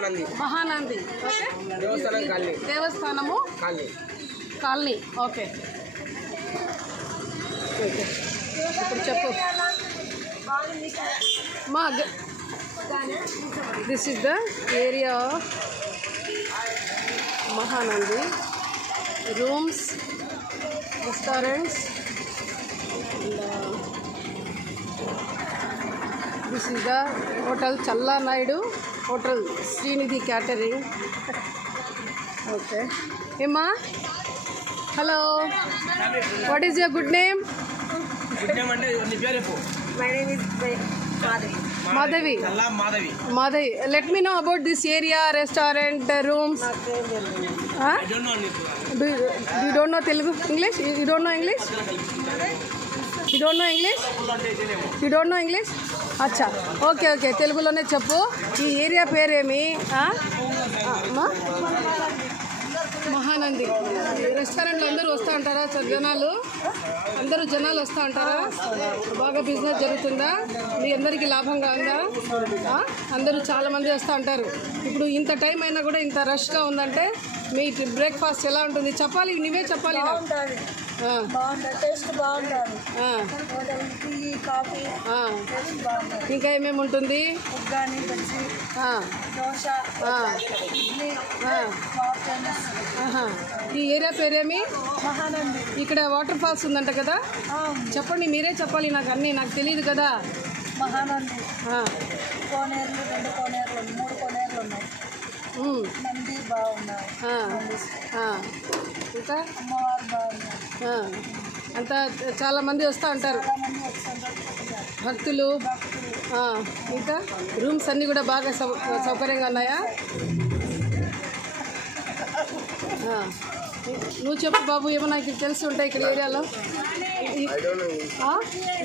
Mahanandi okay దేవస్థానము colony okay okay ఇప్పుడు చెప్పు మా this is the area of Mahanandi rooms restaurants this is the hotel Challa Naidu Hotel Srinidhi Catering. Okay. Emma, hello. What is your good name? Good name and my name is Madhavi. Challa Madhavi. Let me know about this area, restaurant, rooms. Huh? I don't know anything. You don't know Telugu? English? You don't know English? You don't know English? You don't know English? అచ్చా okay okay తెలుగులోనే చెప్పు ఈ area పేరేమి Mahanandi రెస్టారెంట్లో అందరూ వస్తూ ఉంటారా జనాలు వస్తూ ఉంటారా బాగా బిజినెస్ జరుగుతుందా మీ అందరికీ లాభంగా ఉందా అందరూ చాలామంది వస్తూ ఉంటారు ఇప్పుడు ఇంత టైం అయినా కూడా ఇంత రష్గా ఉందంటే మీ బ్రేక్ఫాస్ట్ ఎలా ఉంటుంది చెప్పాలి నువ్వే చెప్పాలి ఇంకా ఏమేమి ఉంటుంది ఈ ఏరియా పేరేమి ఇక్కడ వాటర్ ఫాల్స్ ఉందంట కదా చెప్పండి మీరే చెప్పాలి నాకు తెలియదు కదా మహానంది కోనేరులు 2 కోనేరులు 3 కోనేరులు ఉన్నాయి నంది బాగున్నారు ఇంకా అమ్మవారు బాగున్నారు అంతా చాలామంది వస్తూ ఉంటారు భక్తులు ఇంకా రూమ్స్ అన్నీ కూడా బాగా సౌకర్యంగా ఉన్నాయా నువ్వు చెప్పు బాబు ఏమన్నా ఇక్కడ తెలిసి ఉంటాయి ఇక్కడ ఏరియాలో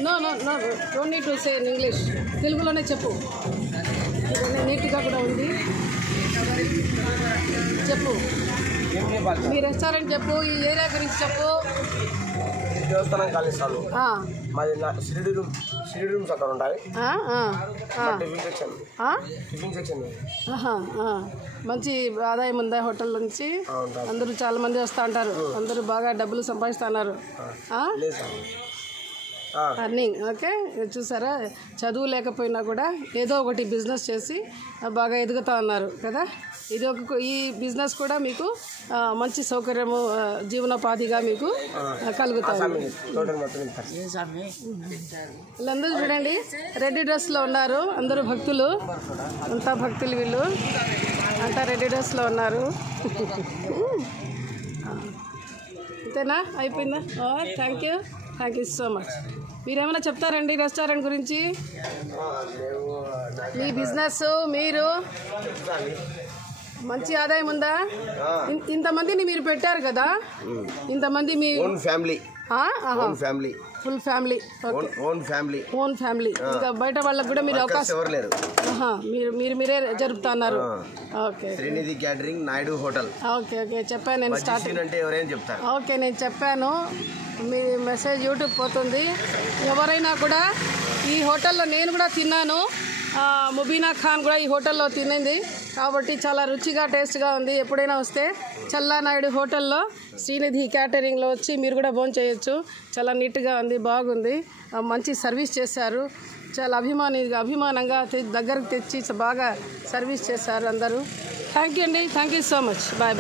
no don't need to say in English తెలుగులోనే చెప్పు నీట్గా కూడా ఉంది చెప్పు మీ రెస్టారెంట్ చెప్పు ఈ ఏరియా గురించి చెప్పు దేవస్థానం కాలేస్తాను మాది షిరిడి రూమ్స్ అక్కడ ఉంటాయి టిఫిన్ సెక్షన్ మంచి ఆదాయం ఉందా హోటల్ నుంచి అందరూ చాలా మంది వస్తూ ఉంటారు అందరూ బాగా డబ్బులు సంపాదిస్తున్నారు అర్నింగ్ ఓకే చూసారా చదువు లేకపోయినా కూడా ఏదో ఒకటి బిజినెస్ చేసి బాగా ఎదుగుతూ ఉన్నారు కదా ఈ బిజినెస్ కూడా మీకు మంచి సౌకర్యము జీవనోపాధిగా మీకు కలుగుతాయి వీళ్ళందరూ చూడండి రెడ్డి డ్రెస్లో ఉన్నారు అందరూ భక్తులు అంతా భక్తులు వీళ్ళు అంతా రెడ్డి డ్రెస్లో ఉన్నారు అంతేనా అయిపోయిందా థ్యాంక్ యూ సో మచ్ మీరేమైనా చెప్తారండి రెస్టారెంట్ గురించి మీ బిజినెస్ మీరు మంచి ఆదాయం ఉందా ఇంతమందిని మీరు పెట్టారు కదా ఇంతమంది మీ ఫుల్ ఫ్యామిలీ ఓన్ ఫ్యామిలీ ఇంకా బయట వాళ్ళకి కూడా మీరు అవకాశం మీరే జరుపుతున్నారు okay Srinidhi catering Naidu hotel okay చెప్పాను నేను స్టార్టింగ్ అంటే ఎవరైనా చెప్తారు ఓకే నేను చెప్పాను మీ మెసేజ్ యూట్యూబ్ పోతుంది ఎవరైనా కూడా ఈ హోటల్లో నేను కూడా తిన్నాను ముబీనా ఖాన్ కూడా ఈ హోటల్లో తినింది కాబట్టి చాలా రుచిగా టేస్ట్గా ఉంది ఎప్పుడైనా వస్తే చల్లా నాయుడు హోటల్లో శ్రీనిధి క్యాటరింగ్లో వచ్చి మీరు కూడా భోజనం చేయొచ్చు చాలా నీట్గా ఉంది బాగుంది మంచి సర్వీస్ చేశారు చాలా అభిమానంగా దగ్గరకు తెచ్చి బాగా సర్వీస్ చేశారు అందరూ థ్యాంక్ యూ అండి thank you so much bye